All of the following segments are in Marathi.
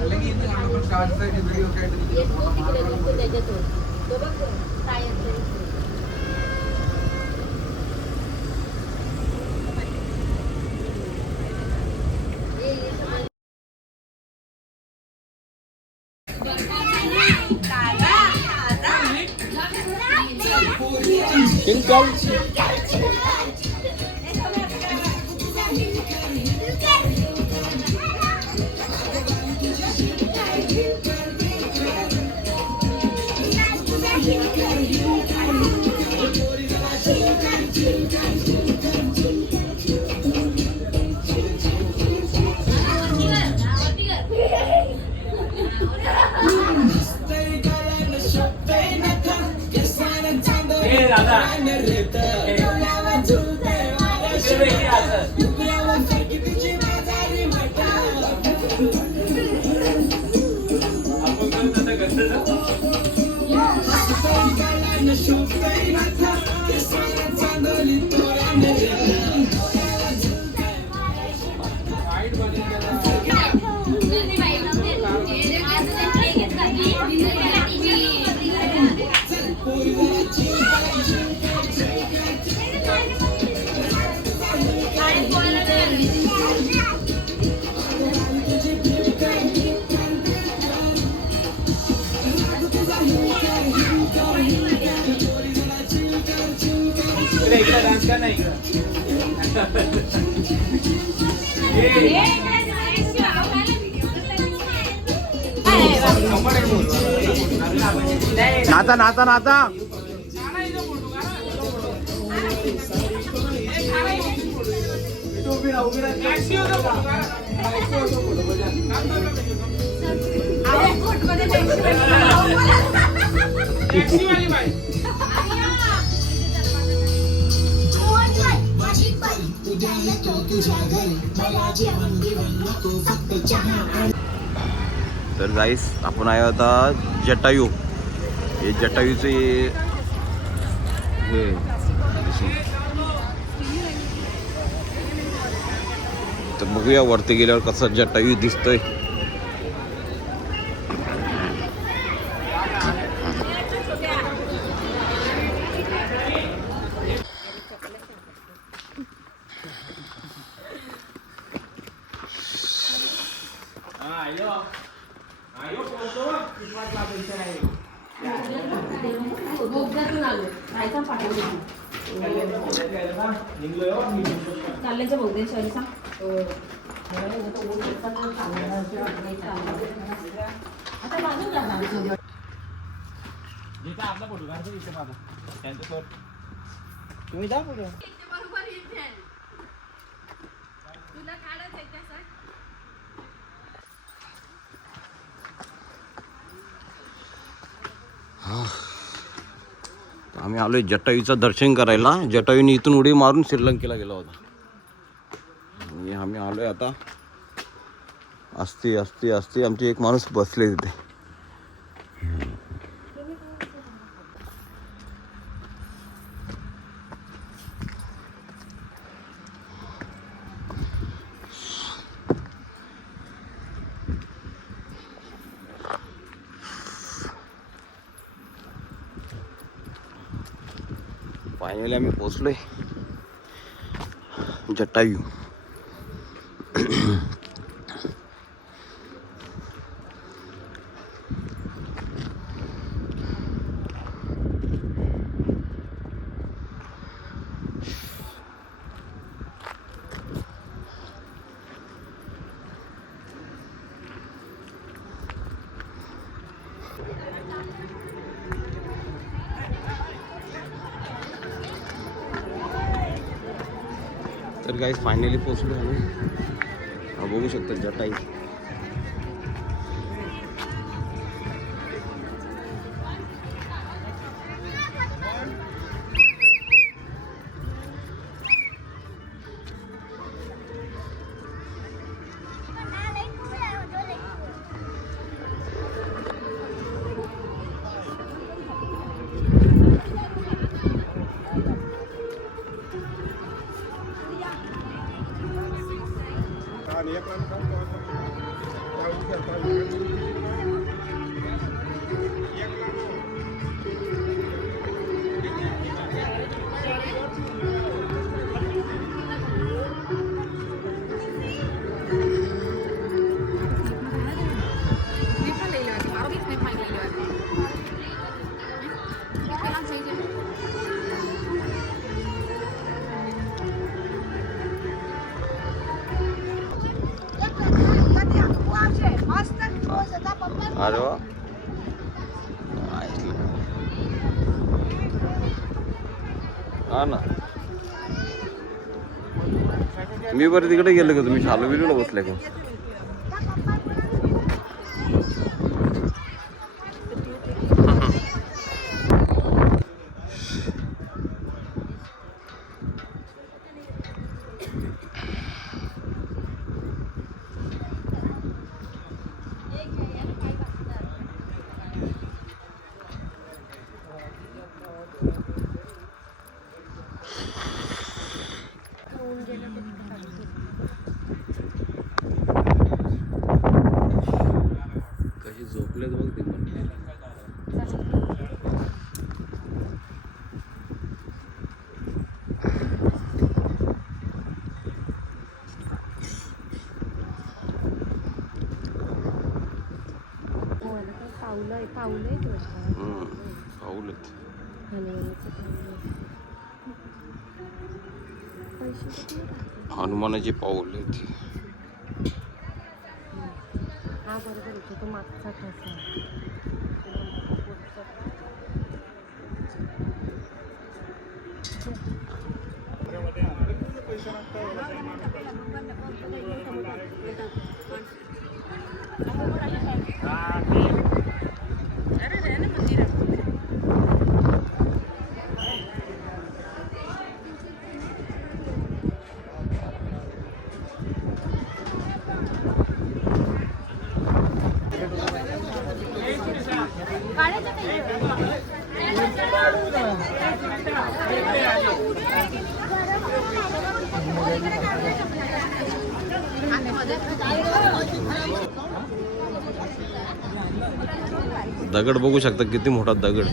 അല്ലെങ്കിൽ ഇന്ന് കാണുമ്പോൾ ഷാർട്സ് ആയിട്ട് വീഡിയോ ഒക്കെ ആയിട്ട് नाता नाता नाता तर गाईस आपण आहे आता जटायू. हे जटायूचे हे तर बघूया वरती गेल्यावर कसं जटायू दिसतोय. तुम्ही जा पुढे. आम्ही आलोय जटायूचं दर्शन करायला. जटायूने इथून उडी मारून श्रीलंकेला गेला होता. आणि आम्ही आलोय आता. असते आमचे एक माणूस बसले तिथे. फायनली आम्ही पोचलोय जटायू. तर गाईस फायनली पोचलो आम्ही. बघू शकता जटायू. अरे वा हा ना मी बरं तिकडे गेलो का तुम्ही शालू बिलूला बसले का कशी झोपलेत बघ ते पाऊलेत हनुमानाची पाऊल आहेत हा बरोबर तो मागचा ठसा दगड बघू शकता किती मोठा दगड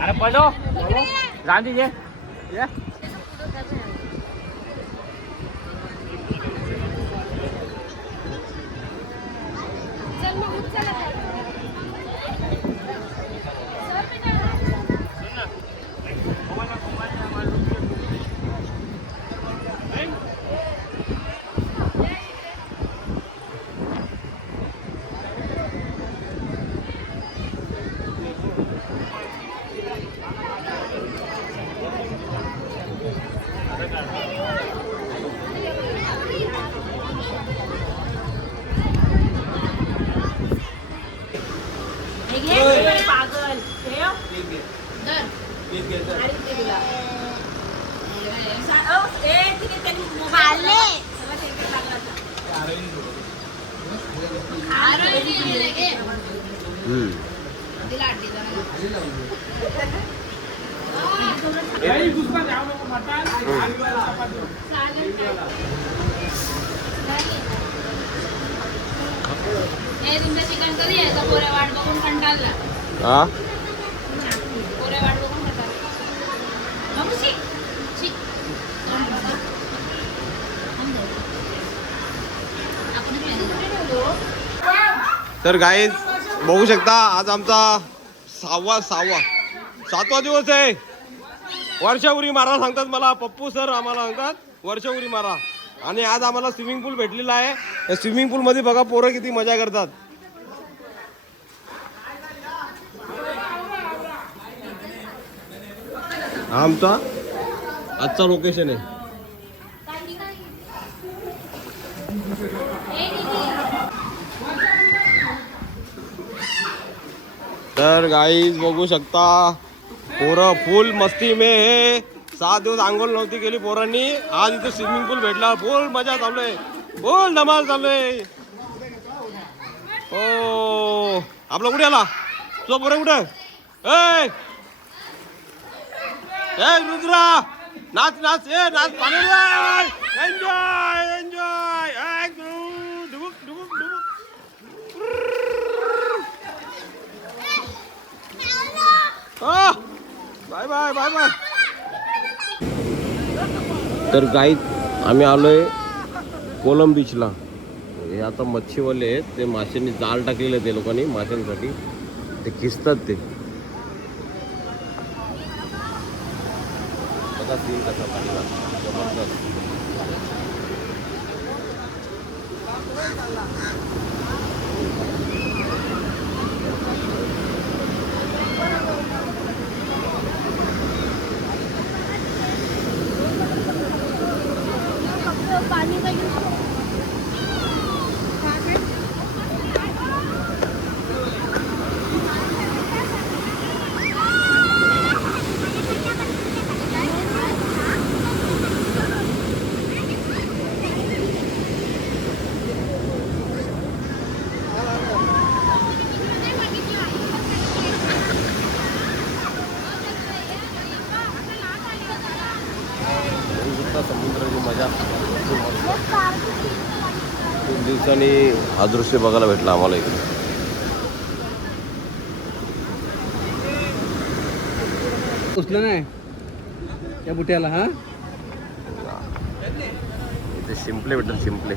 अरे पडो जान दीजिए पागल तुमचं चिकन कधी यायचं पोऱ्या वाट बघून कंटाळला हा पोऱ्या वाट बघून कंटाळला तर गाईज बघू शकता आज आमचा सातवा दिवस आहे वर्षा उडी मारा सांगतात मला पप्पू सर आम्हाला सांगतात वर्षा उडी मारा आणि आज आम्हाला स्विमिंग पूल भेटलेला आहे या स्विमिंग पूल मध्ये बघा पोरं किती मजा करतात हा आमचा आजचा लोकेशन आहे तर गाईज बघू शकता पोरं फुल मस्ती में हे 7 दिवस आंघोळ नव्हती केली पोरांनी आज इथे स्विमिंग पूल भेटला फुल मजा चालू आहे फुल धमाल चालू आहे हो आपला कुठे आला तो पोरं कुठं ए रुद्रा नाच नाच नाच पाणी एन्जॉय एन्जॉय डुबुक डुबुक डुबुक बाय बाय बाय बाय. तर गाईत आम्ही आलोय कोलम बीचला. हे आता मच्छीवाले आहेत, ते माशांनी जाळ टाकलेले आहेत ते लोकांनी माशांसाठी, ते खिचतात ते. बघा सीन कसा पाणीला जबरदस्त. समुद्राची मजा. खूप दिवसांनी हा दृश्य बघायला भेटला आम्हाला इकडे. उचलं नाही त्या बुट्याला. हा इथे शिंपले भेटतात, शिंपले.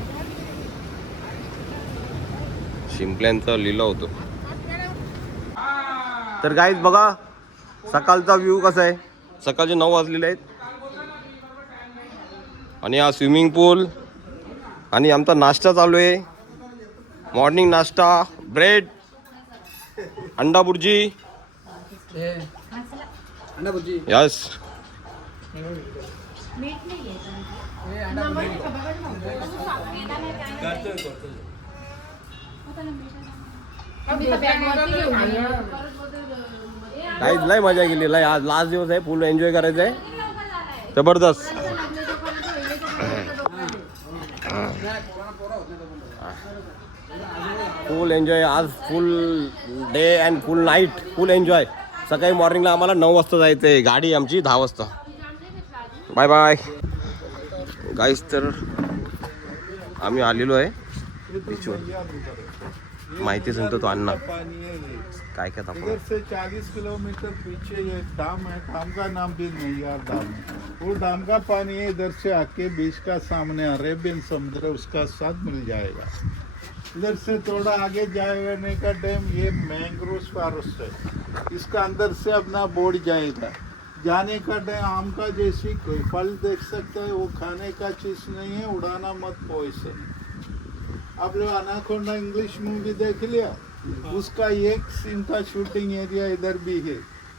शिंपल्यांचा लिलाव होतो. तर गाईज बघा सकाळचा व्ह्यू कसा आहे. सकाळचे 9 वाजलेले आहेत आणि हा स्विमिंग पूल आणि आमचा नाश्ता चालू आहे. मॉर्निंग नाश्ता, ब्रेड, अंडा बुर्जी. अंडा भुर्जी. यस. काहीच लय मजा केली. लय आज लास्ट दिवस आहे, फुल एन्जॉय करायचं आहे. जबरदस्त. फुल एन्जॉय आज. फुल day and full night, full enjoy. सकाळी मॉर्निंगला आम्हाला 9 वाजता जायचं आहे. गाडी आमची 10 वाजता. बाय बाय गाईस. तर आम्ही आलेलो आहे बीचवर. माहिती सांगतो तो अण्णा काय काय आपण. इधर से 40 किलोमीटर पीछे ये डाम है. डाम का नाम भी नैयार डाम है. वो डाम का पानी है इधर से आके बीच का सामने अरेबियन समुद्र उसका साथ मिल जाएगा. इधर से थोड़ा आगे जाने का डैम ये मैंग्रोव फॉरेस्ट है. इसका अंदर से अपना बोर्ड जाएगा. जाने का डैम आम का जैसी कोई फल देख सकता है. वो खाने का चीज नहीं है. उड़ाना मत पॉइजन. आप लोग अनाकोंडा इंग्लिश मूवी देख लिया. उसका एक सीन का शूटिंग एरिया इधर भी है.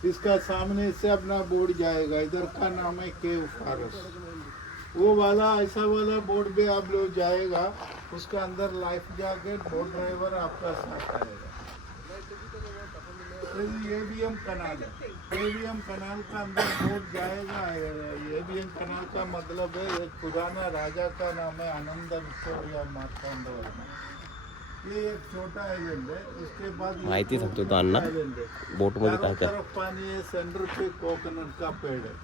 इसका सामने से अपना बोर्ड जाएगा. इधर का नाम है केव फॉरेस्ट. वो वाला ऐसा वाला बोर्ड भी आप लोग जाएगा. उसका अंदर लाइफ जैकेट, बोट ड्राइवर आपका साथ आएगा. एवीएम कनाल है. एवीएम कनाल का अंदर बोट जाएगा. एवीएम कनाल का मतलब है एक पुराना राजा का नाम है आनंद विक्टोरिया मार्कंडवर्मा. ये एक छोटा आइलैंड है. उसके बाद माहिती सांगतो तो अण्णा बोट मध्ये काय काय. पानी है. सेंटर पे कोकोनट का पेड़ है.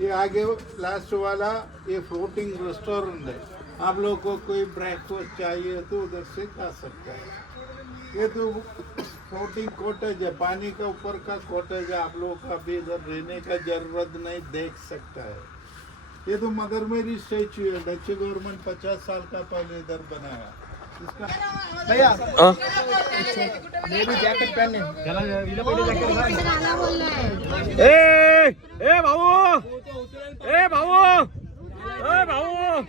ये आगे लास्ट वाला ये फ्लोटिंग रेस्टोरेंट है. आप लोगों को कोई ब्रेकफास्ट चाहिए तो उधर से खा सकता है. ये तो फ्लोटिंग कॉटेज है. पानी का ऊपर का कॉटेज है. आप लोगों का भी इधर रहने का जरूरत नहीं. देख सकता है. ये तो मदर मेरी स्टेच्यू है. डच गवर्नमेंट 50 साल का पहले इधर बनाया. इसका भैया अं? मेरी जॅकेट पहनने त्याला हिला पहिले जॅकेट गाणं बोललाय. ए भाऊ, ए भाऊ, ए भाऊ.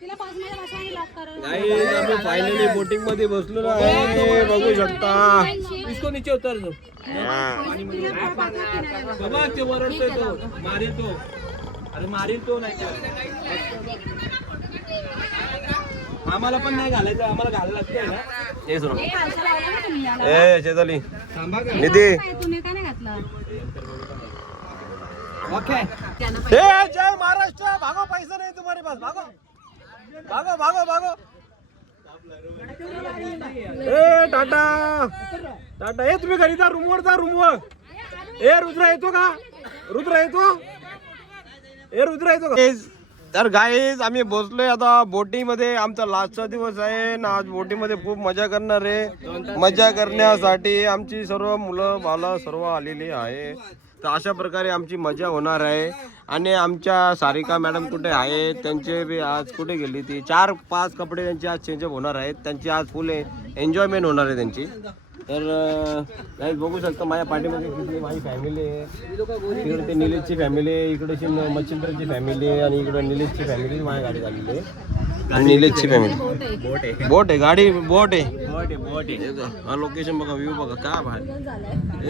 तिला पाचमध्ये बसवायला लॉक करा. गाईज आम्ही फायनली बोटिंग मध्ये बसलो आहे. बघू शकता. इसको नीचे उतर दो. तिला पाचला किनाऱ्याला. बाबा ते वरडतोय तो. मारील तो. अरे मारील तो नाही. आम्हाला पण नाही घालायचं. आम्हाला घालायला लागतंय ना. हे सुरू. हे खालचं लावलं ना तुम्ही याला. ए शेजाली थांबा का. निधी. काय तुम्ही का नाही घातलं? ओके. ए जय महाराष्ट्र. भागो, पैसा नाही तुम्हारे पास. भागो भागो भागो भागो. ए टाटा टाटा. ए तुम्ही घरी जा, रूमवर जा, रूमवर. ए रुद्र येतो का? रुद्र येतो? ए रुद्र येतो का? तर गाईज आम्ही पोहोचलोय आता बोटीमध्ये. आमचा लास्टचा दिवस आहे ना आज. बोटीमध्ये खूप मजा करणार आहे. मजा करण्यासाठी आमची सर्व मुलं बाला सर्व आलेली आहे. तर अशा प्रकारे आमची मजा होणार आहे. आणि आमच्या सारिका मॅडम कुठे आहेत? त्यांचे बी आज कुठे गेली ती? 4-5 कपडे त्यांचे आज चेंजअप होणार आहेत. त्यांची आज फुल एन्जॉयमेंट होणार आहे त्यांची. तर गाईज बघू शकता माझ्या पाठीमध्ये किती माझी फॅमिली आहे. इकडे ते निलेशची फॅमिली आहे, इकडे मच्छिंद्रची फॅमिली आहे आणि इकडे निलेशची फॅमिली माझ्या गाडीत आलेली आहे. आणि निलेशची फॅमिली बोट आहे, गाडी बोट आहे. हा लोकेशन बघा, व्ह्यू बघा काय भारी.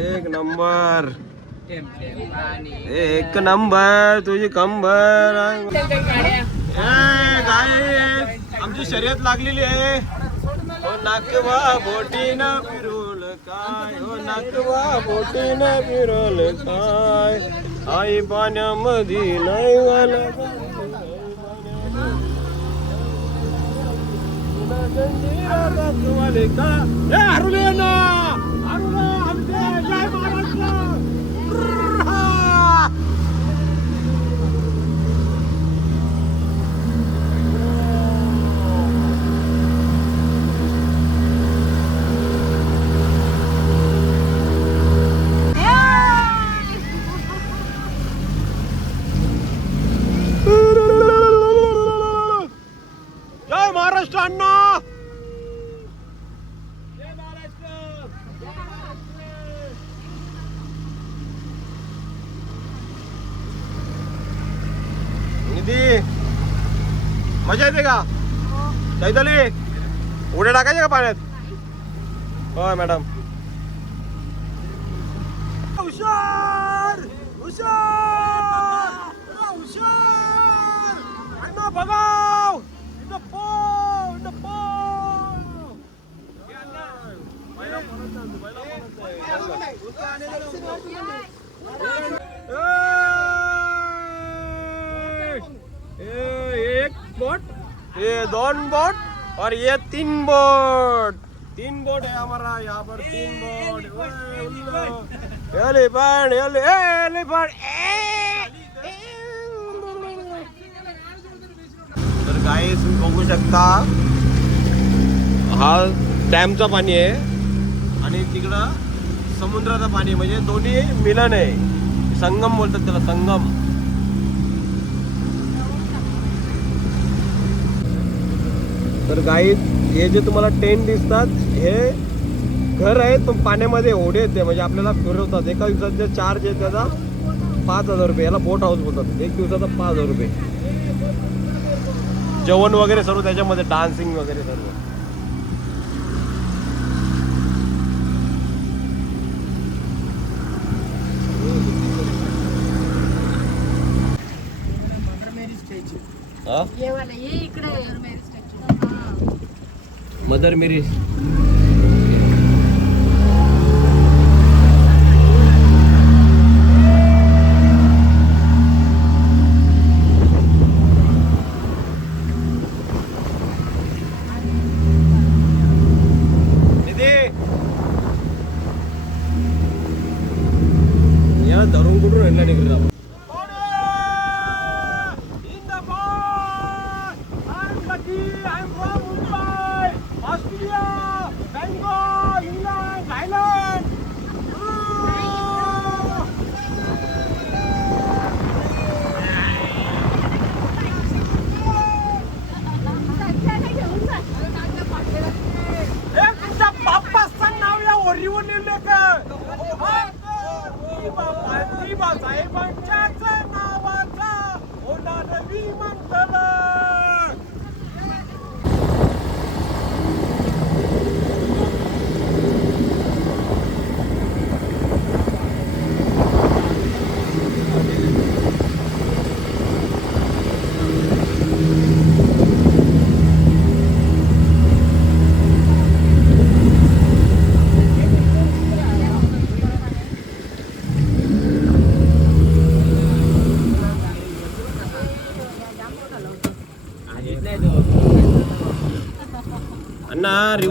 एक नंबर, एक नंबर तुझी कंबर. गाईज आमची शर्यत लागलेली आहे. हो नाकवा बोटीनं फिरवल काय, हो नाकवा बोटीनं फिरवल काय, आई पाण्यामध्ये नाही वाला का. हरले ना हरला आमचे जय महाराष्ट्र. जय महाराष्ट्र अण्णा. निधी मजा येते का? चैताली उड्या टाकायचे का पाण्यात? होय मॅडम. हुशार हुशार हुशार. अण्णा बघाव इथं पो इथं पो. एक बोट, ये 2 बोट और ये 3 बोट. 3 बोट है हमारा यहाँ पर. 3 बोट. तर गाईस तुम्ही बघू शकता हा डॅमचा पाणी आहे आणि तिकडं समुद्राचं पाणी, म्हणजे दोन्ही मिलन आहे. संगम बोलतात त्याला, संगम. तर गाईत हे जे तुम्हाला टेंट दिसतात हे घर आहे. तो पाण्यामध्ये ओढे येते, म्हणजे आपल्याला फिरवतात. एका दिवसाचे चार्ज आहे त्याचा 5,000 रुपये. याला बोट हाऊस बोलतात. एक दिवसाचा 5,000 रुपये. जेवण वगैरे सर्व त्याच्यामध्ये, डान्सिंग वगैरे सर्व. मदर मेरी. या धरून कुठून आणला निघला.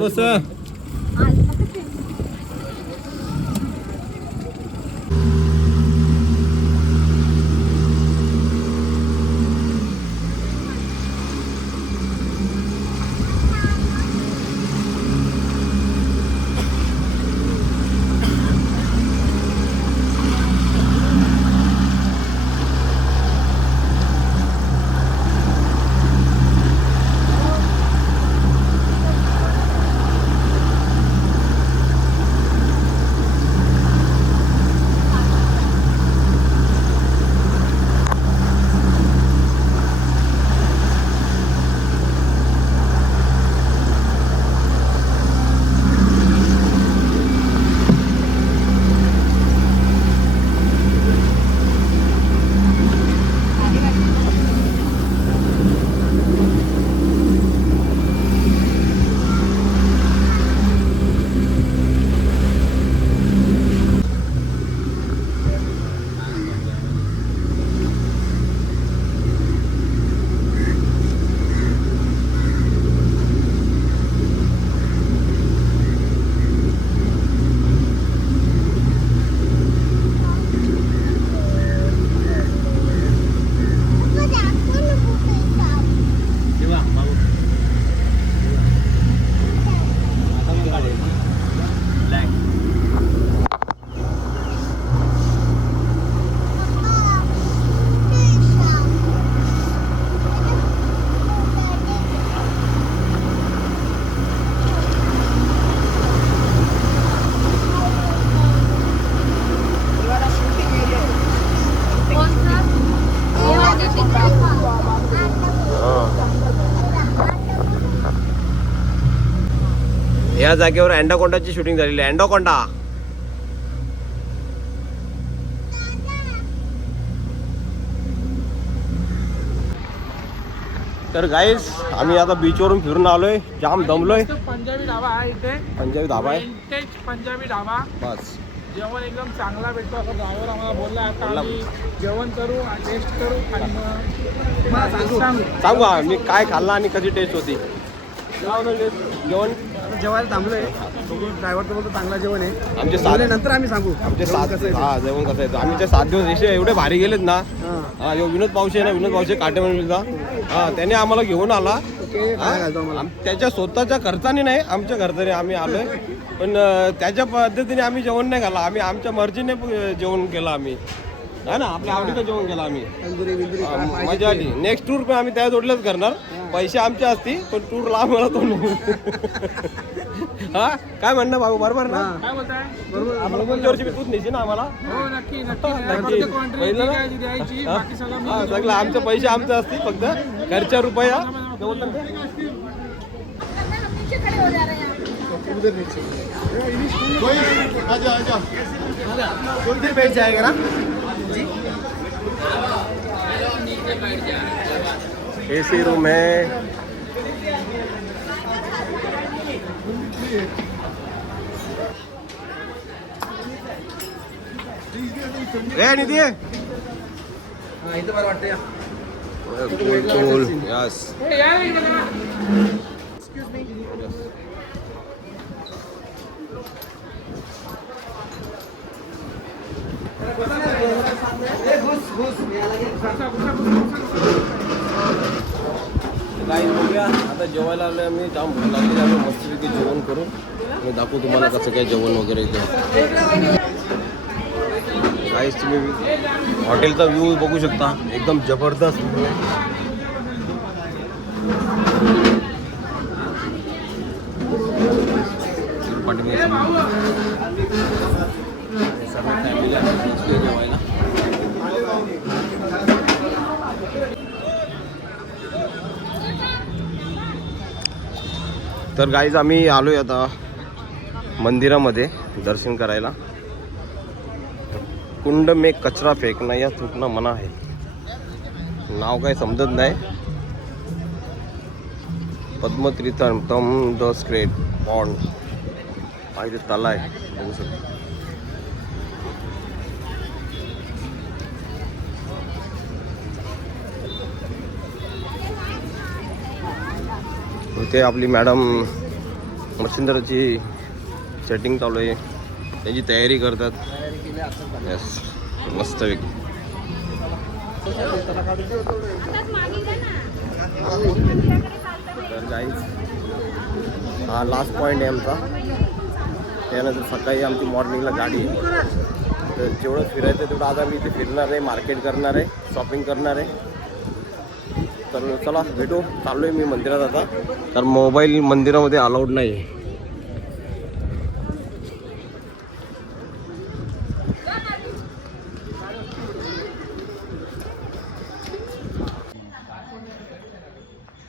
बस या जागेवर अँडाकोंडाची शूटिंग झालेली आहे. अँडाकोंडा तर गाईस आम्ही आता बीचवरून फिरून आलोय. जाम दमलोय. पंजाबी ढाबा आहे इथे. पंजाबी धाबा आहे. विंटेज पंजाबी ढाबा. बस जेवण एकदम चांगला भेटतो असं ड्रायव्हर आम्हाला बोलला. आता आम्ही जेवण करू, टेस्ट करू आणि मग सांगू मी काय खाल्लं आणि कशी टेस्ट होती. जेवण जेवायला थांबलोय. ड्रायव्हर तर बोलतो चांगला जेवण आहे. आमचे सात नंतर आम्ही सांगू आमचे 7 जेवण कसं येतं. आमचे 7 दिवस असे एवढे भारी गेलेत ना. हा विनोद पावशे आहे ना, विनोद पावशे काटेमंडळीचा. हा त्याने आम्हाला घेऊन आला. त्याच्या स्वतःच्या खर्चाने नाही, आमच्या खर्चाने आम्ही आलोय. पण त्याच्या पद्धतीने आम्ही जेवण नाही खाल्लं. आम्ही आमच्या मर्जीने जेवण केलं. आम्ही है ना आपल्या आवडीचं जेवण केलं आम्ही. मजा आली. नेक्स्ट टूर पण आम्ही त्या जोडल्याच करणार. पैसे आमचे असतील पण टूर लांब मला तो हा काय म्हणणं भाऊ बरोबर ना. काय बोलताय? बरोबर पुढच्या वर्षी तूच नेशी ना आम्हाला. हो नक्की नक्की. पहिलं ना? द्यायची बाकी सगळं हा सगळं आमचे पैसे आमचे असतील. फक्त खर्चा रुपया बैठ जाएगा ना. एसी रूम है. निधी इथं बरं वाटतं या. Cool yes. काही बघूया आता जेवायला आलोय आम्ही. जाम भूक लागली. आम्ही मस्तपैकी जेवण करू. मी दाखवू तुम्हाला कसं काय जेवण वगैरे इथे. गाईस तुम्ही हॉटेलचा व्ह्यू बघू शकता. एकदम जबरदस्त व्ह्यू आहे. सर्व फॅमिली जेवायला. तर गाईज आम्ही आलोय आता मंदिरामध्ये दर्शन करायला. कुंड में कचरा फेकना या थुकणं मना आहे. नाव काय समजत नाही. पद्मतीर्थम द स्क्रेट पॉन्ड पाहिजे तला आहे बघू शकतो. इथे आपली मॅडम मच्छिंद्राची सेटिंग चालू आहे, त्याची तयारी करतात. येस, मस्तपैकी. तर गाईज हा लास्ट पॉईंट आहे आमचा. त्यानंतर सकाळी आमची मॉर्निंगला गाडी आहे. तर जेवढं फिरायचं तेवढं आज आम्ही इथे फिरणार आहे, मार्केट करणार आहे, शॉपिंग करणार आहे. तर चला भेटू. चाललो आहे मी मंदिरात आता, तर मोबाईल मंदिरामध्ये अलाउड नाही.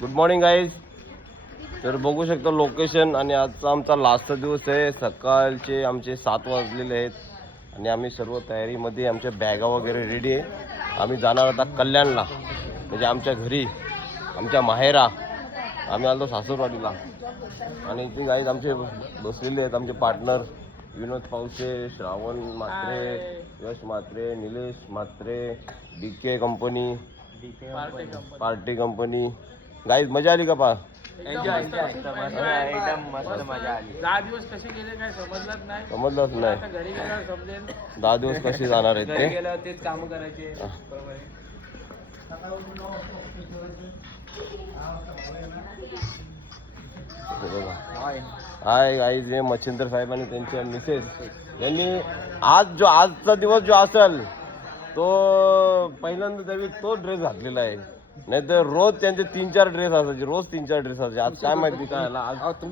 Good morning guys. तर बघू शकतो लोकेशन, आणि आजचा आमचा लास्टचा दिवस आहे. सकाळचे आमचे 7 वाजलेले आहेत आणि आम्ही सर्व तयारीमध्ये, आमच्या बॅगा वगैरे रेडी आहे. आम्ही जाणार आता कल्याणला, म्हणजे आमच्या घरी, आमच्या माहेरा. आम्ही आलो सासूरवाडीला. आणि इथे गाईज आमचे बसलेले आहेत आमचे partner Vinod Pawase, Shravan Mhatre, Yash Mhatre, Nilesh Mhatre, DK company, party company. Guys मजा आली का? एकदम मस्त मजा आली. 10 दिवस कसे गेले काय समजलंच नाही. समजलंच नाही. आता घरी गेल्यावर समजेल 10 दिवस कसे जाणार आहेत ते. गेल्यावर तेच काम करायचे. हाय गाईज, हे मच्छिंद्र साहेब आणि त्यांचे मिसेस यांनी आज आजचा दिवस जो असेल तो पहिल्यांदा त्यांनी तो ड्रेस घातलेला आहे. नाही तर रोज त्यांचे 3-4 ड्रेस असायचे, रोज 3-4 ड्रेस असायचे. आज काय माहिती काय आला आज तो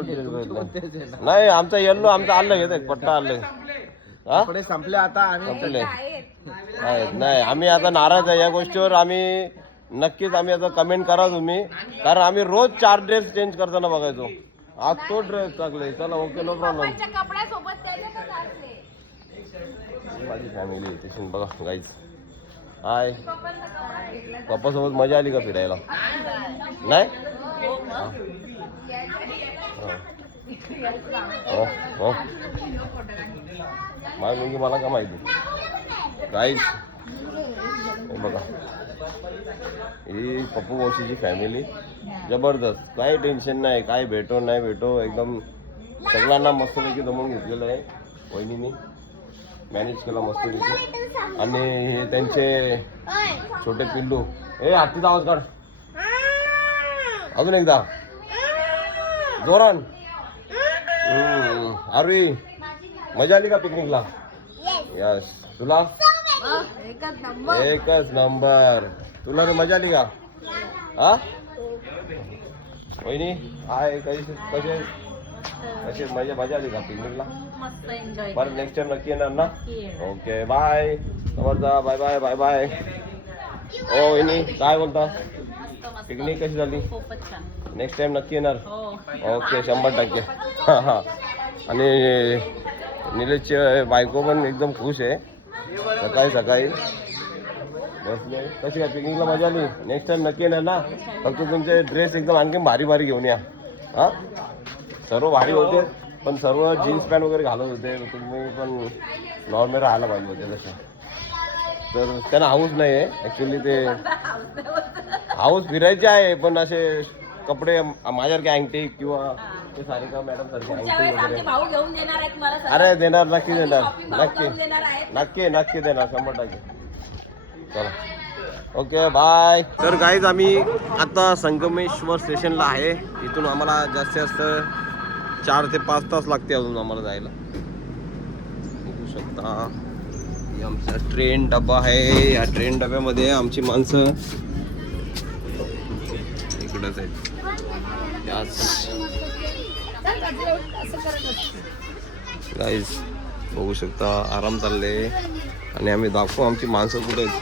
ड्रेस. नाही आमचा येल्लो, आमचा अलग येत पट्टा अलग. कपडे संपले आता आणि संपले आहेत. नाही आम्ही आता नाराज आहे या गोष्टीवर. आम्ही नक्कीच आम्ही आता कमेंट करा तुम्ही, कारण आम्ही रोज 4 ड्रेस चेंज करताना बघायचो. आज तो ड्रेस टाकले. चला ओके, नो प्रॉब्लेम. माझी फॅमिली तिथून बघा गाईज. हाय, पप्पासोबत मजा आली का फिरायला? नाही हो म्हणजे मला का माहिती. गाईज बघा, ही पप्पू मावशीची फॅमिली जबरदस्त. काही टेन्शन नाही, काय भेटो नाही भेटो, एकदम सगळ्यांना मस्तपैकी जमवून घेतलेलं आहे. वहिनीने मॅनेज केला मस्तपैकी. आणि हे त्यांचे छोटे पिल्लू. हातीचा आवाज काढ अजून एकदा जोरान. अरे मजा आली का पिकनिकला? यस. तुला? एकच नंबर. तुला मजा आली का? हा वहिनी हाय, कसे मजा आली का पिकनिकला? मस्त एन्जॉय. बरं नेक्स्ट टाइम नक्की येणार ना? Okay bye. Samartha bye bye bye bye. ओ वहिनी काय बोलता? पिकनिक कशी झाली? खूपच छान. नेक्स्ट टाइम नक्की येणार? हो. ओके 100%. हां हां. आणि निलेशची बायको पण एकदम खुश आहे. सकाळी बसले. कशी काय पिकनिकला मजा आली? नेक्स्ट टाइम नक्की येणार ना? फक्त तुमचे ड्रेस एकदम आणखी भारी भारी घेऊन या. हां सर्व भारी होते, पण सर्व जीन्स पॅन्ट वगैरे घालत होते. तुम्ही पण नॉर्मल राहायला पाहिजे होते तसे. तर त्यांना हाऊस नाही आहे ॲक्च्युली. ते हाऊस फिरायचे आहे, पण असे कपडे माझ्यासारखे अंगठी किंवा ते सारिका मॅडम सारखे अंगठी वगैरे. भाऊ घेऊन देणार आहेत मला. अरे देणार, नक्की देणार, नक्की देणार 100%. चला ओके बाय. तर गाईज आम्ही आता संगमेश्वर स्टेशनला आहे. इथून आम्हाला जास्तीत जास्त 4 ते 5 तास लागते अजून आम्हाला जायला. बघू शकता आमचा ट्रेन डबा आहे. या ट्रेन डब्यामध्ये आमची माणसं इकडंच आहेत. गाईज बघू शकता आराम चालले. आणि आम्ही दाखवू आमची माणसं कुठे आहेत.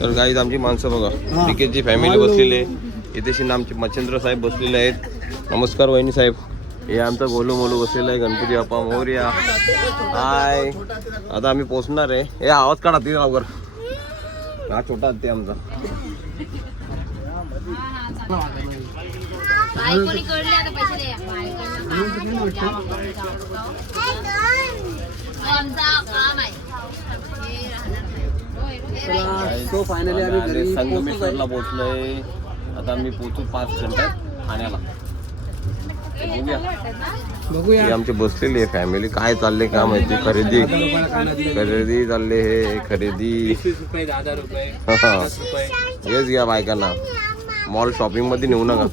तर गाईज आमची माणसं बघा, DKची फॅमिली बसलेली आहे. इथे आमचे मच्छिंद्र साहेब बसलेले आहेत. नमस्कार वहिनी साहेब. हे आमचा गोलू मोलू बसलेला आहे. गणपती बाप्पा मोरया. हाय. आता आम्ही पोचणार आहे. हे आवाज काढा तिथे लवकर. हा छोटा हत्ती आमचा. बायकोनी कळले आता पैसे द्या. आमचा काम आहे. हे राहणार नाही. सो फायनली आम्ही घरी पोहोचतोय. संगमेश्वरला पोहोचलोय. आता मी पोहोचू 5 घंट्यात ठाण्याला. बघूया. ही आमची बसलेली आहे फॅमिली. काय चालले काय माहिती. खरेदी चालले हे खरेदी. 20 रुपये 10 रुपये हेच घ्या बायकांना. मॉल शॉपिंग मध्ये नेऊ नका.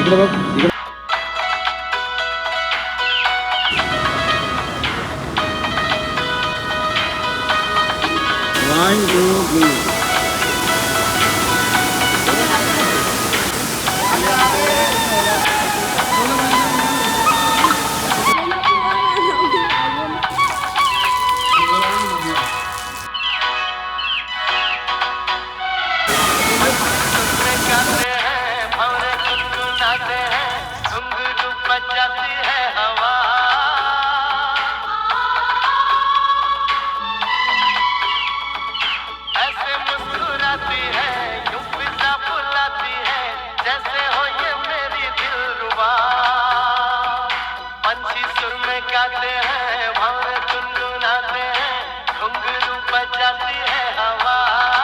इकडे बघ इकडे. One, two, three. गाते हैं भंवर गुनगुनाते हैं घुंघरू बजाती है हवा.